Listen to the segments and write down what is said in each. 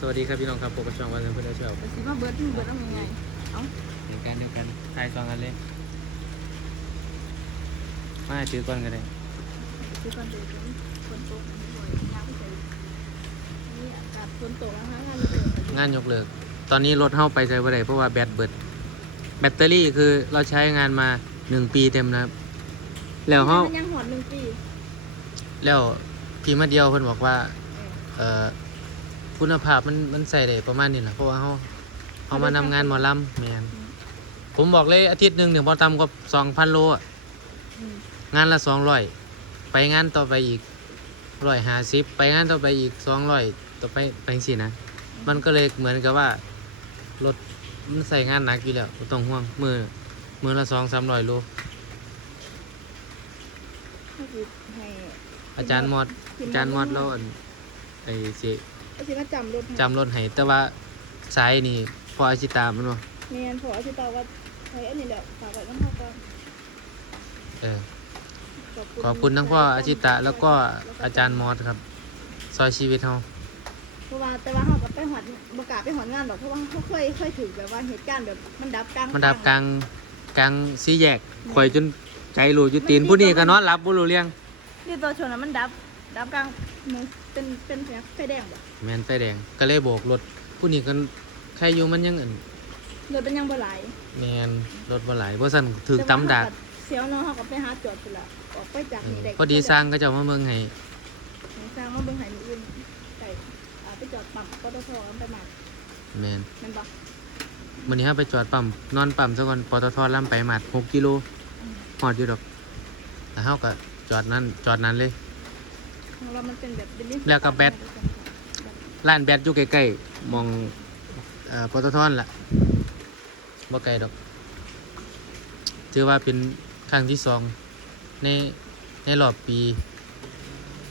สวัสดีครับ พี่น้องครับปกช่องวันนี้เพื่อนเชียวสิว่าเบิร์ดเบิร์ดทำยังไงเอาเหตุกันเดียวกันถ่ายซองกันเลยมาถือก่อนกันเลยก่นเลยงานยกเลิก ตอนนี้รถเข้าไปใช้ไม่ไหนเพราะว่าแบตเบิด แบตเตอรี่คือเราใช้งานมาหนึ่งปีเต็มนะครแล้วเขายังหอดหนึ่งปี แล้วพีมาเดียวเพิ่นบอกว่า เคุณภาพมันมันใส่ได้ประมาณนี้แหละเพราะว่าเขาเขามานํางานหมอลำแมนผมบอกเลยอาทิตย์หนึ่งหนึ่งพอทำก็สองพันโลงานละสองร้อยไปงานต่อไปอีกร้อยห้าสิบไปงานต่อไปอีกสองร้อยต่อไปไปสินะมันก็เลยเหมือนกับว่ารถมันใส่งานหนักอยู่แล้วต้องห่วงมือมือละสองสามร้อยโลอาจารย์มอดอาจารย์มอดแล้วไอ้เจจำรถจให้แต่ว่าสายนี่พออาชิตามันบ่แม่นพออาชิตาว่าใช้อันนี้แล้วฝากไว้น้องพ่อก่อน เออขอบคุณทั้งพ่ออาชิตาแล้วก็อาจารย์มอสครับ ซอยชีวิตเฮาเพราะว่าแต่ว่าเขาไปหอดบ่กล้าไปหอดงานดอกเพราะว่าเขาเคยเคยถือแบบว่าเหตุการณ์แบบมันดับกลางมันดับกลางกลางสีแยกคอยจนใจหลู่อยู่ตีนผู้นี้ก็นอนหลับบ่รู้เรี่องนี่ตัวชน่ะมันดับดับกลางมือป็น เป็นแผลไฟแดงแมนไฟแดงก็เลยบอกรถผู้นี้กันใครอยู่มันยังอื่นรถเป็นยังบาไหลแมนรถบาไหลเพราะสันถือตําดากเสียวน้องเขาก็ไปหาจอดไปละออกไปจากเด็กพอดีสร้างก็จะมาเมืองไห้สร้างมาเมืองไห้มีอื่นไปจอดปั๊มก็ต้องทอไปมาแมนแมนบอกวันนี้ฮะไปจอดปั๊มนอนปั๊มสักก่อนปตทล่ำไปหมัดหกกิโลหอดอยู่ดอกแต่วเฮาก็จอดนั่นจอดนั้นเลยแล้วก็แบดล้านแบดอยู่ใกล้ๆมองปตทอนล่ะ บ่ไกลดอกถือว่าเป็นครั้งที่สองในในรอบปี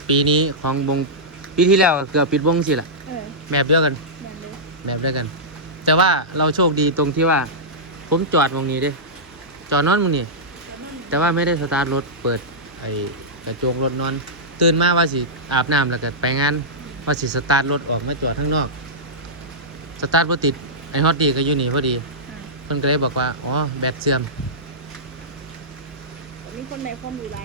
ปีนี้ของวงปีที่แล้วเกือบปิดวงสิล่ะแมบเดียวกันแมบเดียวกัน แต่ว่าเราโชคดีตรงที่ว่า ผมจอดวงนี้ด้ จอดนอนวงนี้ แต่ว่าไม่ได้สตาร์ทรถเปิด ไอ้กระจงรถนอนตื่นมาว่าสิอาบน้ำแล้วก็ไปงานว่าสิสตาร์ทรถออกไม่ตัวทั้งนอก สตาร์ทพอติดไอฮอตดีก็อยู่นี่พอดีคนก็เลยบอกว่าอ๋อแบตเสื่อมมีคนในความอู่ไร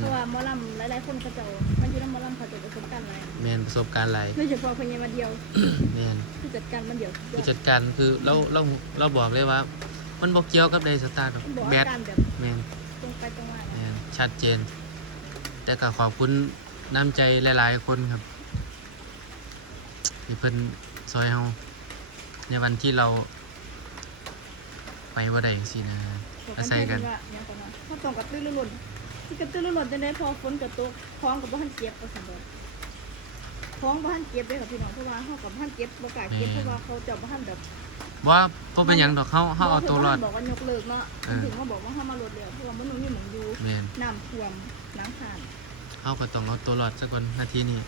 เพราะว่ามอลำหลายๆคนเขาจะมันอยู่้นมอลำเขาจะประสบการณ์อะไรแมนประสบการณ์อะไรไม่เฉพอะคนยังมาเดียวแมนผู้จัดการมันเดียวผู้จัดการคือเราเราเราบอกเลยว่า มันบอกเกี่ยวกับเในสตาร์ทแบตแมนชัดเจนแต่ก็ขอบคุณน้ำใจหลาย ๆคนครับที่เพิ่นซอยเฮาในวันที่เรา ไปว่าใดยงสินะอาศัยกันถ้าตรงกับตื้อรุ่นที่กับตื้อรุ่นจะได้พอฝนกระตุกพร้อมกับบ้านเก็บก็สมบูรณ์พร้อมบ้านเก็บด้วยกับพี่น้องเพราะว่าเขากับบ้านเก็บบอกาเก็บเพราะว่าเขาจะบ้านแบบว่าพวกเป็นอย่างดอกเขาเขาเอาตัวรอดบอกว่ายกเลิกเนาะถึงเขาบอกว่าเขามาลดเลยเพราะว่ามันนุ่มยิ่งเหมือนอยู่น้ำท่วมน้ำขันเอาก็ต้องเอาตัวหลอดสักคนนาทีนี้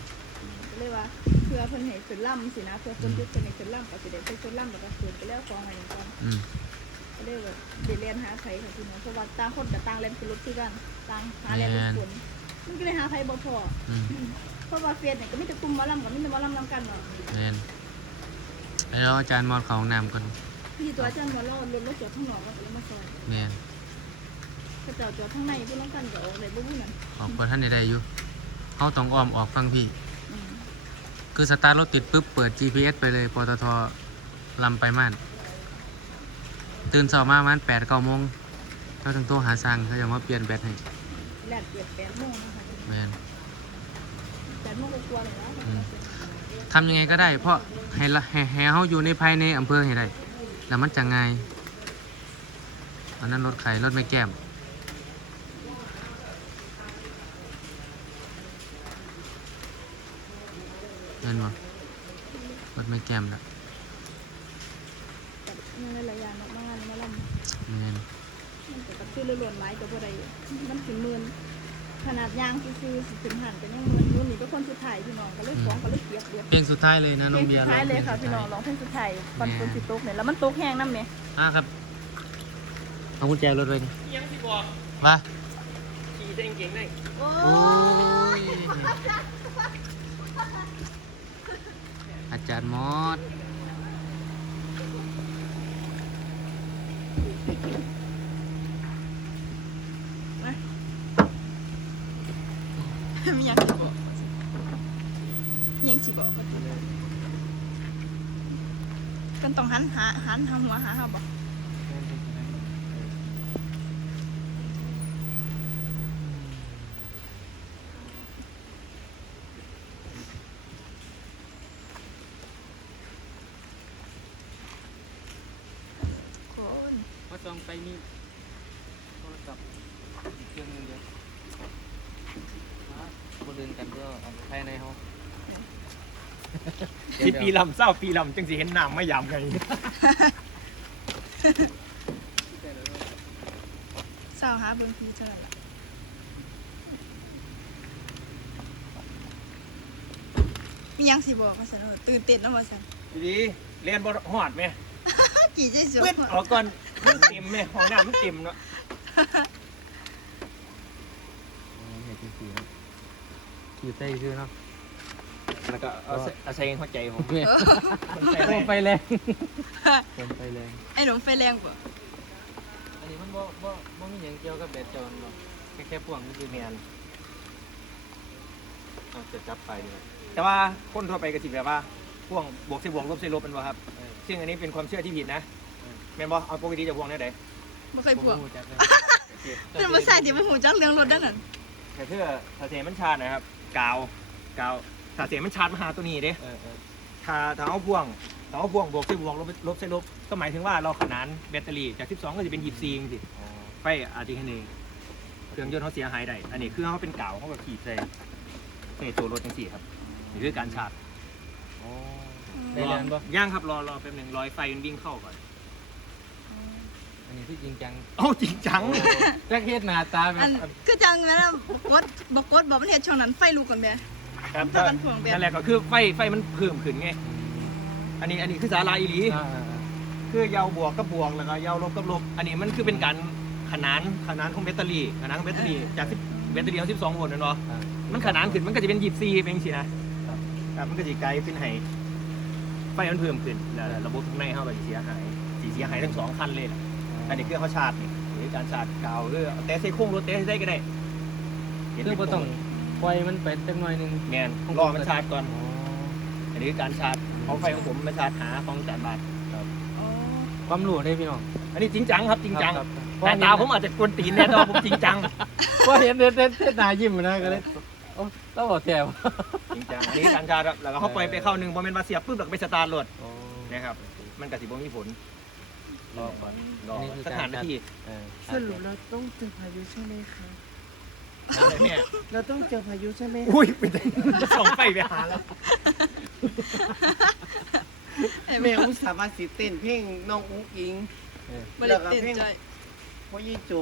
เลยว่า เพื่อเพินให้สุดล่ำสินะเพื่อเพินทึดเป็นเสุดล่ำก็จิเด็้เปสุดล่ำแล้วก็เสุดมไปแล้วฟองอะไรอย่างเงี้ยอืม เลยว่าเด็กเรียนหาใครของี่น้อเพราะว่าต่างคนกับต่างเรียนคือรถที่กันต่างหาเรียนรถคนมันก็เลยหาใครบ่พอ เพราะว่าเฟียดเนี่ยก็ไม่แต่กลุ่มมาล่ำกับม่ได้มาล่ำล้ำกันหรอกเรียนไปรออาจารย์มอดของนำก่นพี่ตัวอาจารย์มอดรอดรถรถจอดข้างนอกแล้วมาซอยเนี่ยจะอดข้างในพ่น้อกันก็ออกได้บ่ได้อยู่ เขาต้องอ้อมออกฟังพี่ คือสตาร์ทรถติดปุ๊บเปิด GPS ไปเลย ปตทลำไปม่านตื่นสอบมา มันแปดเก้าโมงเขาถึงตัวหาซังเขาอยากมาเปลี่ยนแบตให้แบตเปลี่ยนแปดโมงแปดโมงกลัวเลยนะทำยังไงก็ได้ เพราะแห่แห่เขาอยู่ในภายในอำเภอใหนได้แล้วมันจะไงอันนั้นรถไข่รถไม่แก้มเห็นไหมไม่แก้มละมันอะไรอย่างมากๆ้วมันมันจะตัดชื่อเรื่อยๆไว้แต่วอะไรมันถึงมืนขนาดยางคือคืถึงหันแตยังมืนมืนนี่ก็คนสุดท้ายพี่น้องก็เลยฟองก็เลยเกลียดเพลงสุดท้ายเลยนะน้องเบียร์เลยงสุดท้ายเลยค่ะพี่น้องร้องเพลงสุดท้ายฟอนคนสิดตุกเนี่ยแล้วมันตุกแห้งน้ำเนี่ยอ่าครับเอากุญแจรถไปเนี่ยังที่บอกมา ขี่เต็งเก่งเลยโอ้ยอาจารย์มอสมียังสิบอกยังสิบอกกันต้องหันหาหันหาหัวหาหาบอกใช้นี่โทรศัพท์ีเครื่องนเดียวคนเดินกันก็ใครในห้องปีปีลำเศร้าปีลำจังสีเห็นน้ำไม่ยำไงเศร้าฮะบนพีเท่าไหร่ละมียังสีบอกมาสันตื่นเต้นแล้วมาสันดีเรียนบอหอดไหมกี่เจ๊จุ๊บอ๋อก่อนมันเต็มเลยหัวน้ามัเต็มเนาะอยู่ใจคือเนาะ แล้วก็เอาเอาใสเข้าใจผมเนี่ยไฟแรงไฟแรง ไอ้หนุ่มไฟแรงปะอันนี้มันบ่ บ่บ่ไม่เหงียงเกี่ยวกับแบตจอนหรอแค่แค่พ่วงมันคือเมียนจะจับไปดีกว่แต่ว่าคนทั่วไปก็ถือแบบว่า พ่วงบวกสิบวกลบสิลบเป็นวะครับ ซึ่งอันนี้เป็นความเชื่อที่ผิดนะม่บอกเอาพวกนี้จะพวงได้ไหนไม่เคยพวงเป็นภาษาที่ไม่หูจักเรื่องรถด้านนั้นแค่เพื่อสาเสมันชาดนะครับกาวกาวสาเสมันชาดมาหาตัวนี้เด้ถ้าถ้าเอาพวงถ้าเอาพวงบวกใส่บวกลบลบใส่ลบก็หมายถึงว่าเราขนานแบตเตอรี่จากที่สองก็จะเป็นหบซีงสิไฟอาร์ติแคนเองเครื่องยนต์เขาเสียหายได้ อันนี้เครื่องเขาเป็นกาวเขาก็ขีดใส่ใส่ตัวรถจังสี่ครับนี่คือการชาร์จรอย่างครับรอรอเป็นหนึ่งร้อยไฟมันวิ่งเข้าก่อนันนี้คือจริงจังอ้าจริงจังแจ็คเฮ็ดหนาตาแบบคือจังแล้วบกดบกดบอกมันเฮ็ดช่องนั้นไฟลูกก่อนแม่ครับตอนช่วงแบบหละก็คือไฟไฟมันเพิ่มขึ้นไง อันนี้อันนี้คือสาลาอีหลีคือยาวบวกกับบวกแล้วก็ยาวลบกับลบ อันนี้มันคือเป็นการขนานขนานของแบตเตอรี่ ขนานของแบตเตอรี่ จากแบตเตอรี่เอาสิบสองโวลต์เนาะมันขนานขึ้น มันก็จะเป็นยี่สิบเองสินะครัมันก็จะกลายเป็นไฮไฟมันเพิ่มขึ้นแล้วระบบข้างในเข้าไปเสียหายเสียหายทั้งสองคันเลยอันนี้คือเขาชาติหรือการชาดเก่าหรือเตะใส่โค้งรถเตะใส่ก็ได้คือเราต้องปล่อยมันไปตักหน่อยนึงแมนรอมันชาดก่อนอันนี้การชาดเของไฟของผมมันชาดหาของแสนบาทความหรู้ได้พี่น้อง อันนี้จริงจังครับจริงจังหน้าตาผมอาจจะกวนตีนแน่นอนผมจริงจังเพราะเห็นเด็ดเด็ดเด็ดนายยิ้มนะก็เลยต้องบอกแถวจริงจังอันนี้การชาดแล้วก็เขาไปไปเข้าหนึ่งโมเมนต์มาเสียบปุ๊บแบบไปสตาร์ทรถนะครับ มันกระสีบ่มีฝนรอก่อนรอสถานที่สรุปเราต้องเจอพายุใช่ไหมคะเราต้องเจอพายุใช่ไหมอุ้ยไป้สองไปไปหาแล้วแม่อุ้งสามารถสิเต้นเพ่งน้องอุ้งอิงแล้วก็เพ่งพ่อยี่โจ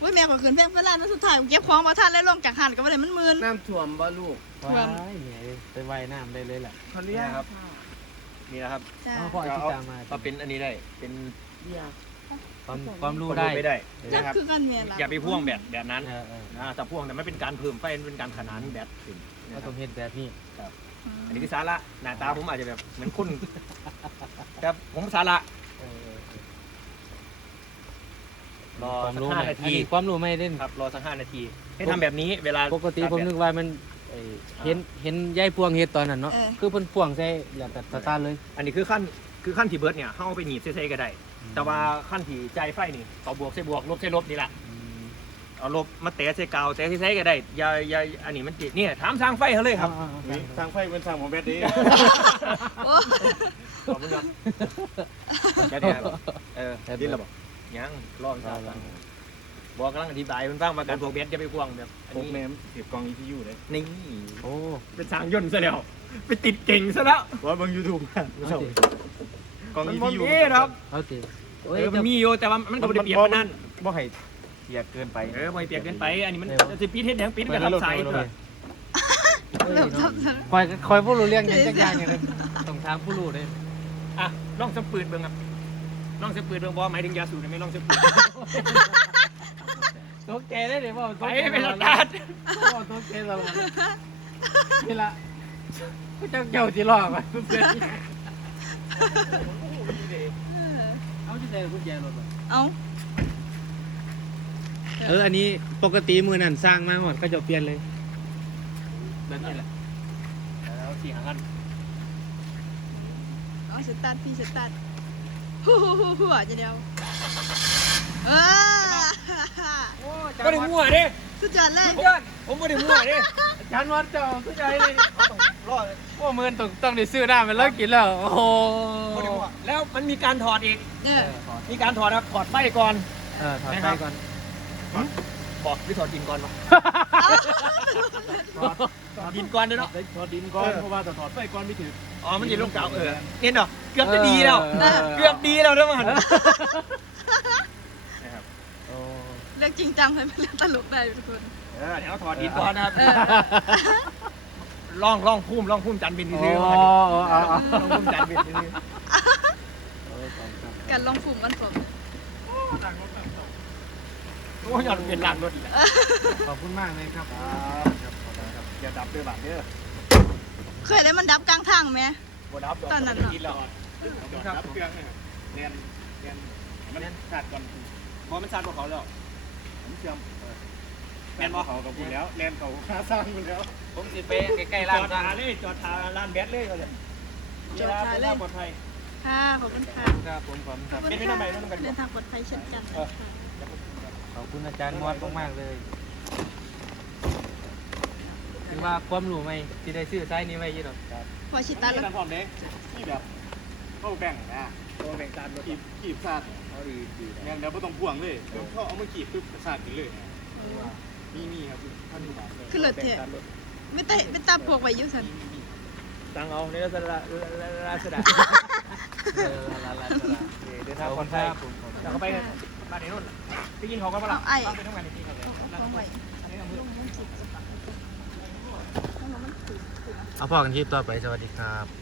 วุ้ยแม่ก็ขึ้นเพ่งเพื่อนแล้วสุดท้ายเก็บของมาท่านแล้วลงจากหันก็ไม่ไดมันมืนน้ำท่วมบ่ลูกท่วมไปว่ยน้ำได้เลยแหละเขาเรียกครับนี่นะครับจะเอามาก็เป็นอันนี้ได้ เป็นความความรู้ได้ไม่ได้นะครับอย่าไปพ่วงแบบแบบนั้นนะแต่พ่วงแต่ไม่เป็นการเพิ่มไฟเป็นการขนานแบบถึงก็ต้องเห็นแบบนี้ครับ อันนี้คือสาระหน้าตาผมอาจจะแบบ เหมือนคุณครับ ผมสาระรอสักห้านาที ความรู้ไม่เล่นครับรอสักห้านาทีให้ทำแบบนี้ เวลาปกติผมนึกว่ามันเห็นเห็นยายพวงเห็ดตอนนั้นเนาะ คือเพินพวงใช่แบบตาตาเลย อันนี้คือขั้นคือขั้นที่เบิร์ดเนี่ยเข้าไปหนีบเซ่ก็ได้ แต่ว่าขั้นที่ใจไฟนี่ต่อบวกใส่บวกลบใส่ลบนี่แหละ เอาลบมาเตะใส่กาวเตะใส่ก็ได้ ยายยายอันนี้มันจีเนี่ยถามทางไฟเขาเลยครับทางไฟเป็นทางของเบิร์ดีอขอบคุณครับแค่นี้หรอเออดิ้นหรอยังรอดจากกันบอกกำลังอธิบายมันฟังมากันพวกเบสจะไปกวงแบบพวกแมมเก็บกองอีพียูเลยนี่โอ้เป็นสางยนต์ซะแล้วไปติดเก่งซะแล้วว่าบางยูทูบกองอีทียูครับโอเคมันมีโยแต่ว่ามันก็ไม่ได้เปียกนั่นบ่ให้เปียกเกินไปเออบ่ให้เปียกเกินไปอันนี้มันจะปีเทสแดงปีกับลำไส้คอยคอยผู้รู้เรื่องยังจะงานอย่างนี้ต้องถามผู้รู้เลยอ่ะลองสับปืนเบิ้งครับลองสับปืนเบิ้งบอหมายถึงยาสูบนะไม่ลองสัปืนตัวแได้เลยว่าตัวแเป็นตัดว่าตัวเกตลอดนี่ละก็จะเกี่ยวที่รอบไปเพื่อนเอาเอออันนี้ปกติมือนั่นสร้างมาหมดก็จะเปลี่ยนเลยแบบนี้แหละแล้วสี่หางกันเอาสตาร์ทพี่สตฮู้ฮู้ทหัวจะเดียวเออม่ได้มั่วดิสุดยอดเลยผมไม่ได้มั่วดิอาจารวัดเจ้าสุดยอดเลย รอดพวกมือต้องต้องได้ซื้อหน้ามันเลิกกินแล้ว โอ้โหแล้วมันมีการถอดอีกมีการถอดนะถอดไฟก่อน ถอดไฟก่อนบอกพี่ถอดดินก่อนปะถอดดินก่อนเนาะถอดดินก่อน เพราะว่าจะถอดไฟก่อนไม่ถึงอ๋อ มันยินลงเก่าเออเนี่ยเหรอเกือบจะดีแล้ว เกือบดีแล้วเด้อมันเรื่องจริงจังเลยไม่เรื่องตลกได้ทุกคนเดี๋ยวถอดดีก่อนนะครับล่องล่องพุ่มล่องพุ่มจันบินดีๆล่องพุ่มจันบินดีๆกันล่องพุ่มกันผมโอ้ยยอดเปลี่ยนหลังรถอีกแล้วขอบคุณมากเลยครับครับขอบคุณครับอย่าดับด้วยบาทเด้อเคยได้มันดับกลางทางไหมดัตอนนั้นเหรอดับเปลืองเนี่ยเนียนเนียนมันขาดก่อนบอมันขาดกบนเขาแล้วแมนบอเขากับคุณแล้วแมนเขาหาสร้างคุณแล้ว ผมสิเป๊ใกล้ๆร้านจอเลยจอดทาร้านแบดเลยก็เลยจอดทาเลยปลอดภัยค่ะขอบคุณค่ะครับผมขอบคุณครับเป็นไม่ไหมต้องกันเดินทางปลอดภัยเช่นกันขอบคุณอาจารย์มอสมากๆเลยคือว่าความรู้ไหม ที่ได้ซื้อใซ้นี้ไหมยี่หรอพอชิตาแล้วนี่แบบเข้าแบ่งนะเข้าแบ่งจานขีดขีดซาดดดีนะแล้วไม่ต้องพ่วงเลยเขาเอามาขีดปุ๊บกระชากกินเลยมีมีครับท่านผู้บัคับเลยขึ้นรถไม่ได้ไม่ตาพวกไว้ยุ่งสันตังเอาในรัศดาลาศดาลเดี๋ยวถ้าคนไทยแตก็ไปบาในนู่นไปกินขอกันเปล่าเอาไปทำนในที่เาเลยเอาพ่อกันที่ต่อไป สวัสดีครับ